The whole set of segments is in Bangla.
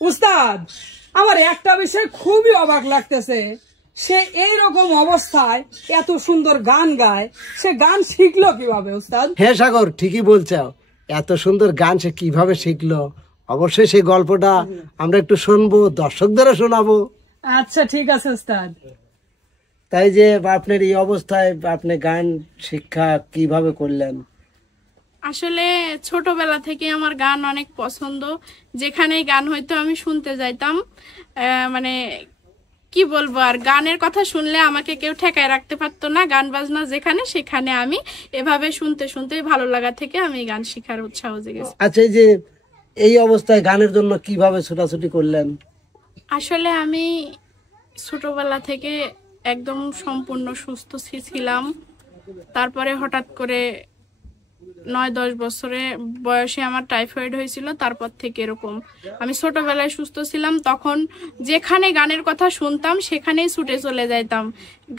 উস্তাদ, আমার একটা বিষয় খুবই অবাক লাগতেছে, সে এইরকম অবস্থায় এত সুন্দর গান গায়, সে গান শিখলো কিভাবে উস্তাদ? হ্যাঁ সাগর, ঠিকই বলছো। এত সুন্দর গান সে কিভাবে শিখলো, অবশ্যই সেই গল্পটা আমরা একটু শুনবো, দর্শকদেরও শোনাবো। আচ্ছা ঠিক আছে উস্তাদ। তাই যে আপনার এই অবস্থায় আপনি গান শিক্ষা কিভাবে করলেন? আসলে ছোটবেলা থেকে আমার গান অনেক পছন্দ, যেখানেই গান হয়তো আমি শুনতে যাইতাম। মানে কি বলবো, আর গানের কথা শুনলে আমাকে কেউ ঠেকায় রাখতে পারতো না। গান বাজনা যেখানে সেখানে আমি এভাবে শুনতে শুনতে ভালো লাগা থেকে আমি গান শেখার উৎসাহ জেগেছি। আচ্ছা, এই যে এই অবস্থায় গানের জন্য কিভাবে ছোটাছুটি করলেন? আসলে আমি ছোটবেলা থেকে একদম সম্পূর্ণ সুস্থ ছিলাম। তারপরে হঠাৎ করে 9-10 বছরে বয়সে আমার টাইফয়েড হয়েছিল। তারপর থেকে এরকম আমি ছোটবেলায় সুস্থ ছিলাম, তখন যেখানে গানের কথা শুনতাম সেখানেই ছুটে চলে যাইতাম।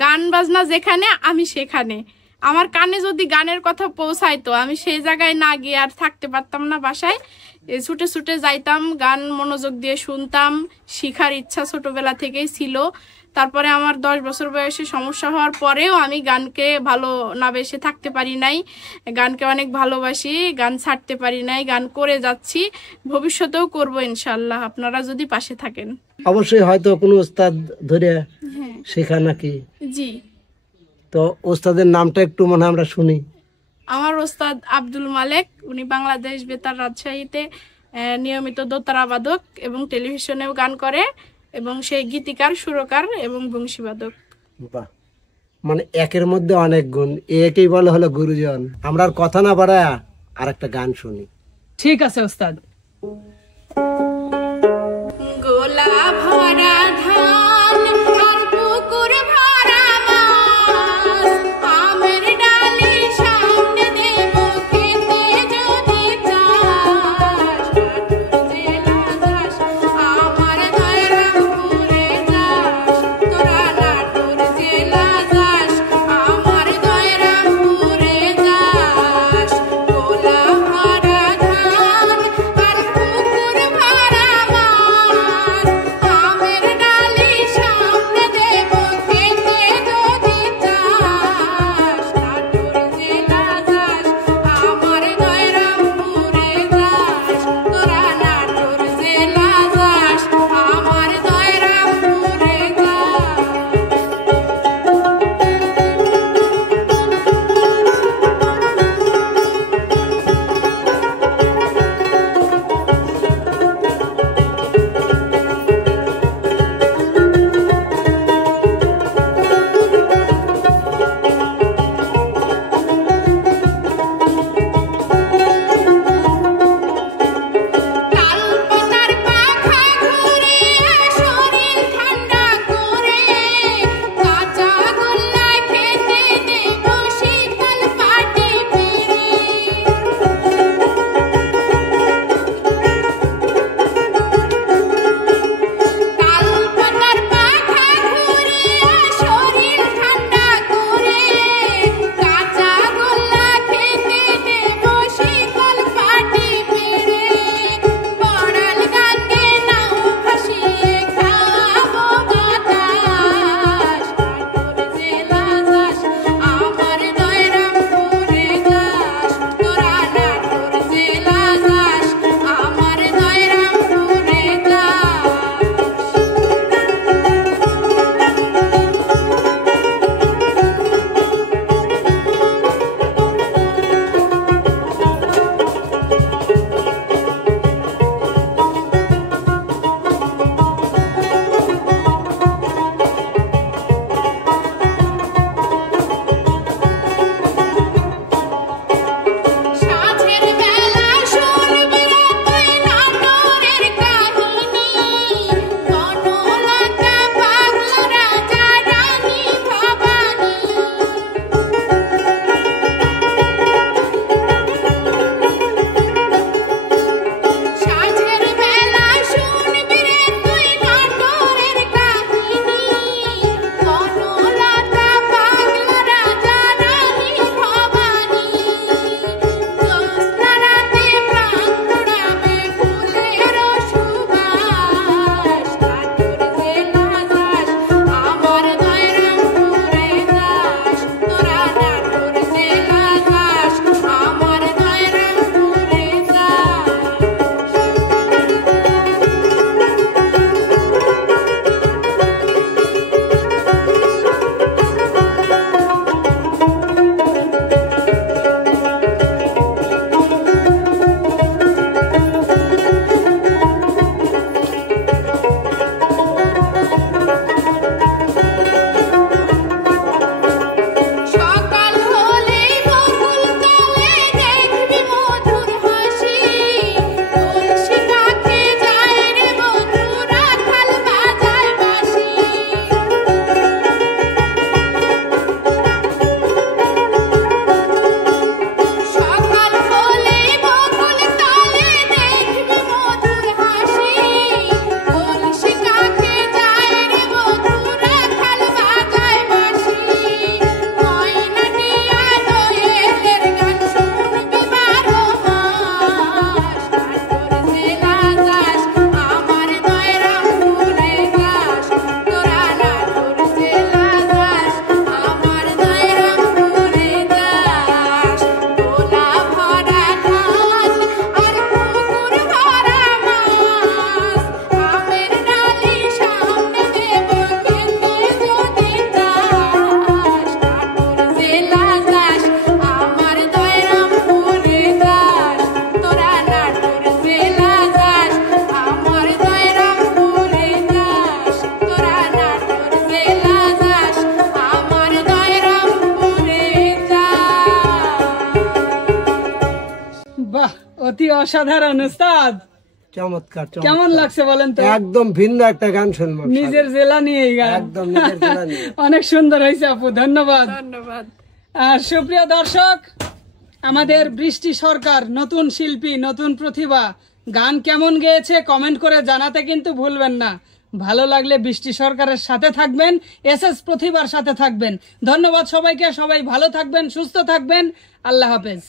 গান বাজনা যেখানে আমি সেখানে, আমার কানে যদি গানের কথা পৌঁছাইতো আমি সেই জায়গায় না গিয়ে আর থাকতে পারতাম না বাসায়, ছুটে ছুটে যাইতাম, গান মনোযোগ দিয়ে শুনতাম। শিখার ইচ্ছা ছোটবেলা থেকেই ছিল। তারপরে আমার 10 বছর বয়সে সমস্যা হওয়ার পরেও আমি গানকে ভালো না বেসে থাকতে পারি নাই। গানকে অনেক ভালোবাসি, গান ছাড়তে পারি নাই, গান করে যাচ্ছি, ভবিষ্যতেও করব ইনশাল্লাহ, আপনারা যদি পাশে থাকেন। অবশ্যই হয়তো কোনো ওস্তাদ ধরে শেখা নাকি? জি। তো ওস্তাদের নামটা একটু মনে আমরা শুনি। আমার ওস্তাদ আব্দুল মালেক, উনি বাংলাদেশ বেতার রাজশাহীতে নিয়মিত দোতারা বাদক এবং টেলিভিশনেও গান করে, এবং সেই গীতিকার, সুরকার এবং বংশীবাদক। বাহ, মানে একের মধ্যে অনেক গুণ, একেই বলে হলো গুরুজন। আমরা আর কথা না বাড়ায় আর একটা গান শুনি। ঠিক আছে উস্তাদ। গোলা ভরা ধান আর পুকুর ভরা মাছ, আমের ডালি সামনে দেব খেতে যদি চাস, জেলা যাস আমার দয়রামপুরে যাস, তোরা নাটোর জেলা যাস আমার দয়রামপুরে যাস। গোলা ভরা ধান আর পুকুর ভরা অতি অসাধারণ উস্তাদ, চমৎকার চমৎকার। কেমন লাগছে বলেন তো? একদম ভিন্ন একটা গান শুনলাম, নিজের জেলা নিয়ে এই গান একদম নিজের জেলা নিয়ে। অনেক সুন্দর হয়েছে আপু, ধন্যবাদ। ধন্যবাদ। আর সুপ্রিয় দর্শক, আমাদের বৃষ্টি সরকার নতুন শিল্পী, নতুন প্রতিভা, গান কেমন গেয়েছে কমেন্ট করে জানাতে কিন্তু ভুলবেন না। ভালো লাগলে বৃষ্টি সরকারের সাথে থাকবেন, এসএস প্রতিভার সাথে থাকবেন। ধন্যবাদ সবাইকে, সবাই ভালো থাকবেন, সুস্থ থাকবেন, আল্লাহ হাফেজ।